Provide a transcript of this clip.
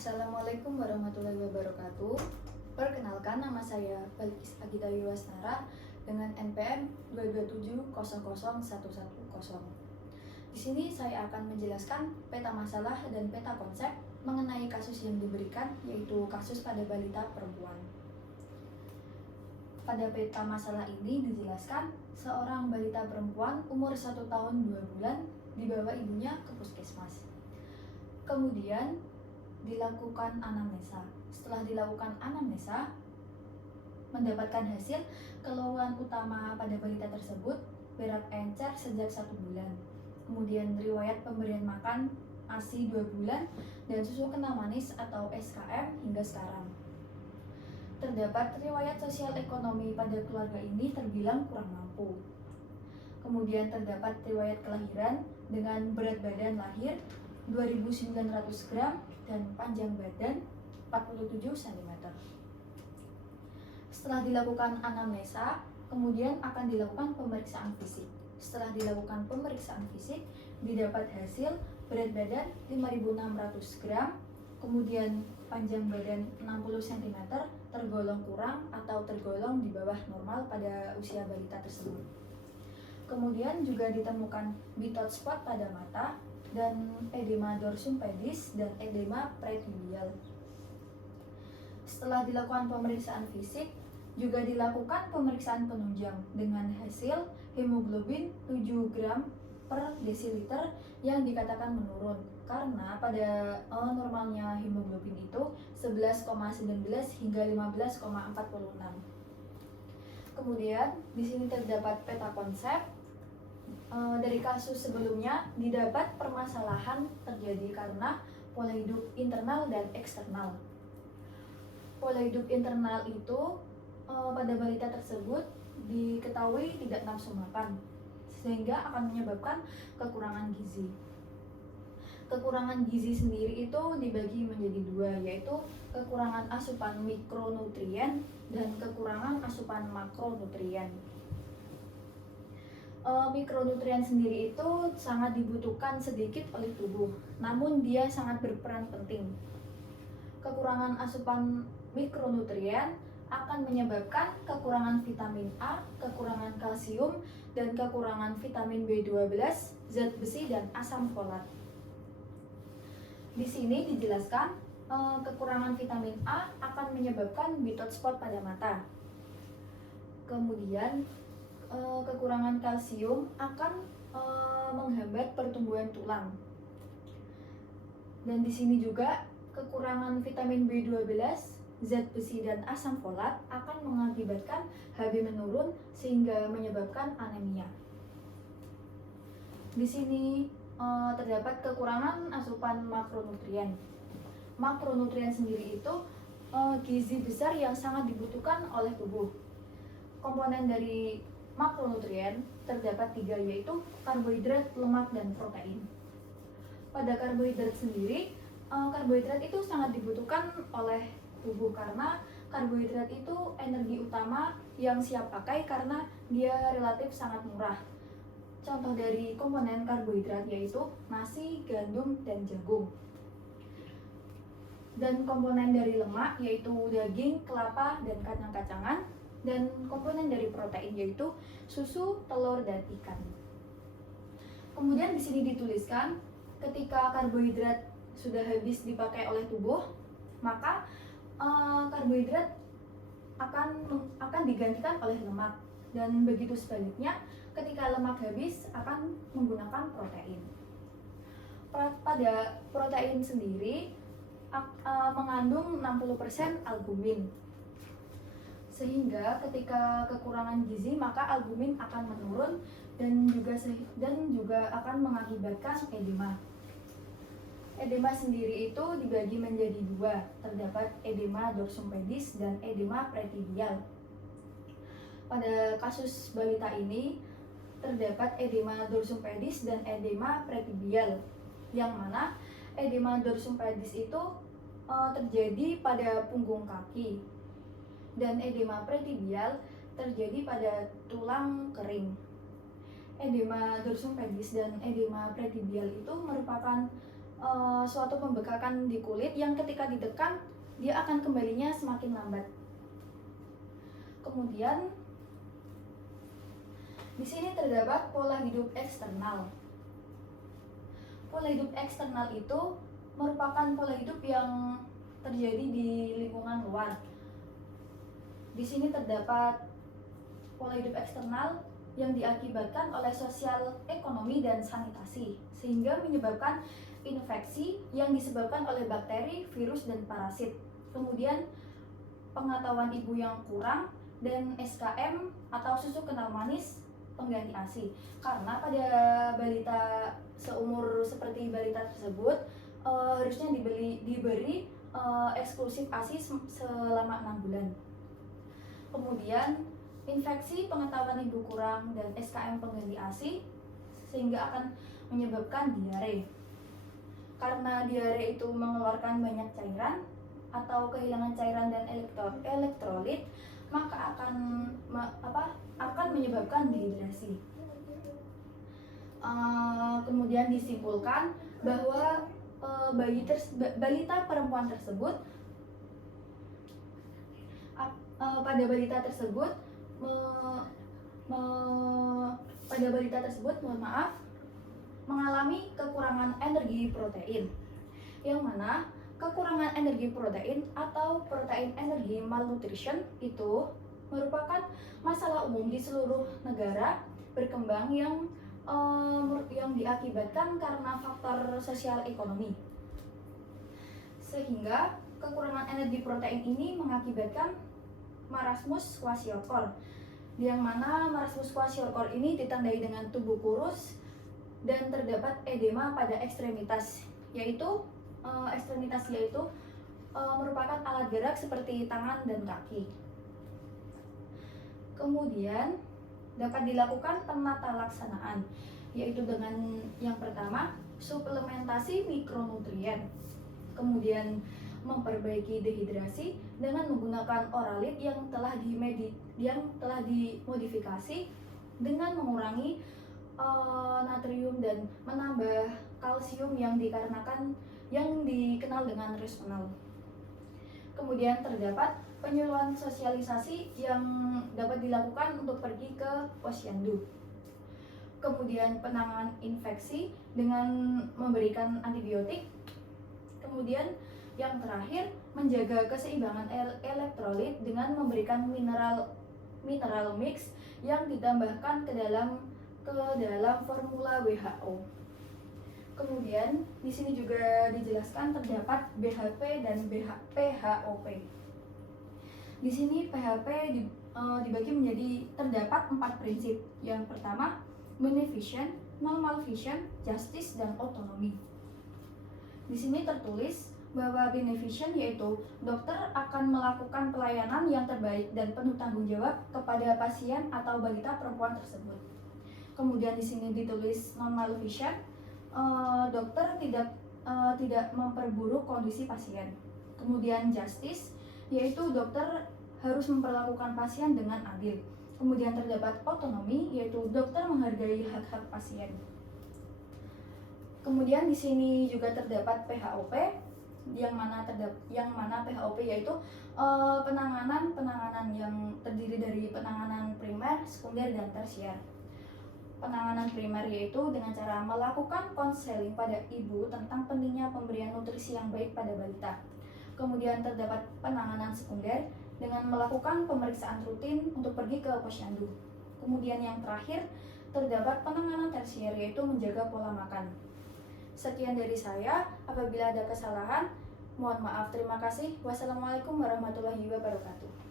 Assalamualaikum warahmatullahi wabarakatuh. Perkenalkan, nama saya Balkis Agita Yuwasnara dengan NPM 227001110. Di sini saya akan menjelaskan peta masalah dan peta konsep mengenai kasus yang diberikan, yaitu kasus pada balita perempuan. Pada peta masalah ini dijelaskan seorang balita perempuan umur 1 tahun 2 bulan dibawa ibunya ke puskesmas. Kemudian dilakukan anamnesa. Setelah dilakukan anamnesa, mendapatkan hasil keluhan utama pada balita tersebut berat encer sejak 1 bulan. Kemudian riwayat pemberian makan ASI 2 bulan dan susu kental manis atau SKM hingga sekarang. Terdapat riwayat sosial ekonomi pada keluarga ini terbilang kurang mampu. Kemudian terdapat riwayat kelahiran dengan berat badan lahir 2.900 gram dan panjang badan 47 cm. Setelah dilakukan anamnesa, kemudian akan dilakukan pemeriksaan fisik. Setelah dilakukan pemeriksaan fisik, didapat hasil berat badan 5.600 gram, kemudian panjang badan 60 cm, tergolong kurang atau tergolong di bawah normal pada usia balita tersebut. Kemudian juga ditemukan bitot spot pada mata dan edema dorsum pedis dan edema pretibial. Setelah dilakukan pemeriksaan fisik, juga dilakukan pemeriksaan penunjang dengan hasil hemoglobin 7 gram per desiliter yang dikatakan menurun karena pada normalnya hemoglobin itu 11,19 hingga 15,46. Kemudian di sini terdapat peta konsep. Dari kasus sebelumnya didapat permasalahan terjadi karena pola hidup internal dan eksternal. Pola hidup internal itu pada balita tersebut diketahui tidak nafsu makan, sehingga akan menyebabkan kekurangan gizi. Kekurangan gizi sendiri itu dibagi menjadi dua, yaitu kekurangan asupan mikronutrien dan kekurangan asupan makronutrien. Mikronutrien sendiri itu sangat dibutuhkan sedikit oleh tubuh, namun dia sangat berperan penting. Kekurangan asupan mikronutrien akan menyebabkan kekurangan vitamin A, kekurangan kalsium, dan kekurangan vitamin B12, zat besi, dan asam folat. Di sini dijelaskan kekurangan vitamin A akan menyebabkan bitot spot pada mata. Kemudian kekurangan kalsium akan menghambat pertumbuhan tulang. Dan di sini juga kekurangan vitamin B12, zat besi, dan asam folat akan mengakibatkan HB menurun sehingga menyebabkan anemia. Di sini terdapat kekurangan asupan makronutrien. Makronutrien sendiri itu gizi besar yang sangat dibutuhkan oleh tubuh. Komponen dari makronutrien terdapat 3, yaitu karbohidrat, lemak, dan protein. Pada karbohidrat sendiri, karbohidrat itu sangat dibutuhkan oleh tubuh karena karbohidrat itu energi utama yang siap pakai karena dia relatif sangat murah. Contoh dari komponen karbohidrat yaitu nasi, gandum, dan jagung. Dan komponen dari lemak yaitu daging, kelapa, dan kacang-kacangan. Dan komponen dari protein yaitu susu, telur, dan ikan. Kemudian di sini dituliskan ketika karbohidrat sudah habis dipakai oleh tubuh, maka karbohidrat akan digantikan oleh lemak, dan begitu sebaliknya ketika lemak habis akan menggunakan protein. Pada protein sendiri mengandung 60% albumin, sehingga ketika kekurangan gizi maka albumin akan menurun dan juga akan mengakibatkan edema. Edema sendiri itu dibagi menjadi 2, terdapat edema dorsum pedis dan edema pretibial. Pada kasus balita ini terdapat edema dorsum pedis dan edema pretibial, yang mana edema dorsum pedis itu terjadi pada punggung kaki, dan edema pretibial terjadi pada tulang kering. Edema dorsum pedis dan edema pretibial itu merupakan suatu pembekakan di kulit yang ketika ditekan dia akan kembalinya semakin lambat. Kemudian di sini terdapat pola hidup eksternal. Pola hidup eksternal itu merupakan pola hidup yang terjadi di lingkungan luar. Di sini terdapat pola hidup eksternal yang diakibatkan oleh sosial, ekonomi, dan sanitasi, sehingga menyebabkan infeksi yang disebabkan oleh bakteri, virus, dan parasit. Kemudian pengetahuan ibu yang kurang dan SKM atau susu kental manis pengganti ASI. Karena pada balita seumur seperti balita tersebut harusnya diberi eksklusif ASI selama 6 bulan. Kemudian infeksi, pengetahuan ibu kurang, dan SKM pengganti ASI sehingga akan menyebabkan diare. Karena diare itu mengeluarkan banyak cairan atau kehilangan cairan dan elektrolit, maka akan menyebabkan dehidrasi. Kemudian disimpulkan bahwa balita perempuan tersebut pada balita tersebut mengalami kekurangan energi protein, yang mana kekurangan energi protein atau protein energi malnutrition itu merupakan masalah umum di seluruh negara berkembang yang diakibatkan karena faktor sosial ekonomi. Sehingga kekurangan energi protein ini mengakibatkan marasmus kwashiorkor, yang mana marasmus kwashiorkor ini ditandai dengan tubuh kurus dan terdapat edema pada ekstremitas, yaitu merupakan alat gerak seperti tangan dan kaki. Kemudian dapat dilakukan penata laksanaan, yaitu dengan yang pertama suplementasi mikronutrien, kemudian memperbaiki dehidrasi dengan menggunakan oralit yang telah dimodifikasi dengan mengurangi natrium dan menambah kalsium yang dikenal dengan resonal. Kemudian terdapat penyuluhan sosialisasi yang dapat dilakukan untuk pergi ke posyandu. Kemudian penanganan infeksi dengan memberikan antibiotik. Kemudian yang terakhir menjaga keseimbangan elektrolit dengan memberikan mineral mix yang ditambahkan ke dalam formula WHO. Kemudian di sini juga dijelaskan terdapat BHP dan PHOP. Di sini PHP dibagi menjadi terdapat 4 prinsip. Yang pertama, beneficent, normal vision, justice, dan autonomy. Di sini tertulis bahwa beneficent yaitu dokter akan melakukan pelayanan yang terbaik dan penuh tanggung jawab kepada pasien atau balita perempuan tersebut. Kemudian di sini ditulis normal vision, dokter tidak memperburuk kondisi pasien. Kemudian justice yaitu dokter harus memperlakukan pasien dengan adil. Kemudian terdapat autonomi yaitu dokter menghargai hak-hak pasien. Kemudian di sini juga terdapat PHOP yang mana PHOP yaitu penanganan yang terdiri dari penanganan primer, sekunder, dan tersier. Penanganan primer yaitu dengan cara melakukan konseling pada ibu tentang pentingnya pemberian nutrisi yang baik pada balita. Kemudian terdapat penanganan sekunder dengan melakukan pemeriksaan rutin untuk pergi ke posyandu. Kemudian yang terakhir terdapat penanganan tersier yaitu menjaga pola makan. Sekian dari saya, apabila ada kesalahan mohon maaf. Terima kasih. Wassalamualaikum warahmatullahi wabarakatuh.